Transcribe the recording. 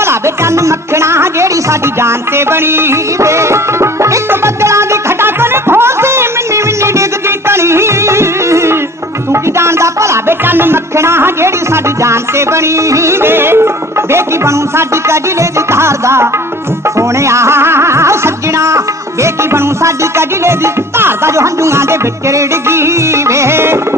ਭਲਾ ਵੇ ਚੰਨ ਮੱਖਣਾ ਜਿਹੜੀ ਸਾਡੀ ਜਾਨ ਤੇ ਬਣੀ ਵੇ। ਇੱਕ ਬੱਦਲਾਂ ਦੀ ਖਟਾਕਣ ਫੋਸੀ ਮਿੰਨੀ ਮਿੰਨੀ ਡਿੱਗਦੀ ਤਣੀ, ਤੂੰ ਕੀ ਜਾਣਦਾ ਭਲਾ ਵੇ ਚੰਨ ਮੱਖਣਾ ਜਿਹੜੀ ਸਾਡੀ ਜਾਨ ਤੇ ਬਣੀ ਵੇ। ਵੇ ਕੀ ਬਣੂ ਸਾਡੀ ਕਜਲੇ ਦੀ ਧਾਰ ਦਾ ਸੋਹਣਿਆ ਸੱਜਣਾ, ਵੇ ਕੀ ਬਣੂ ਸਾਡੀ ਕਜਲੇ ਦੀ ਧਾਰ ਦਾ ਜੋ ਹੰਝੂਆਂ ਦੇ ਵਿੱਚ ਡਿੱਗੀ ਵੇ।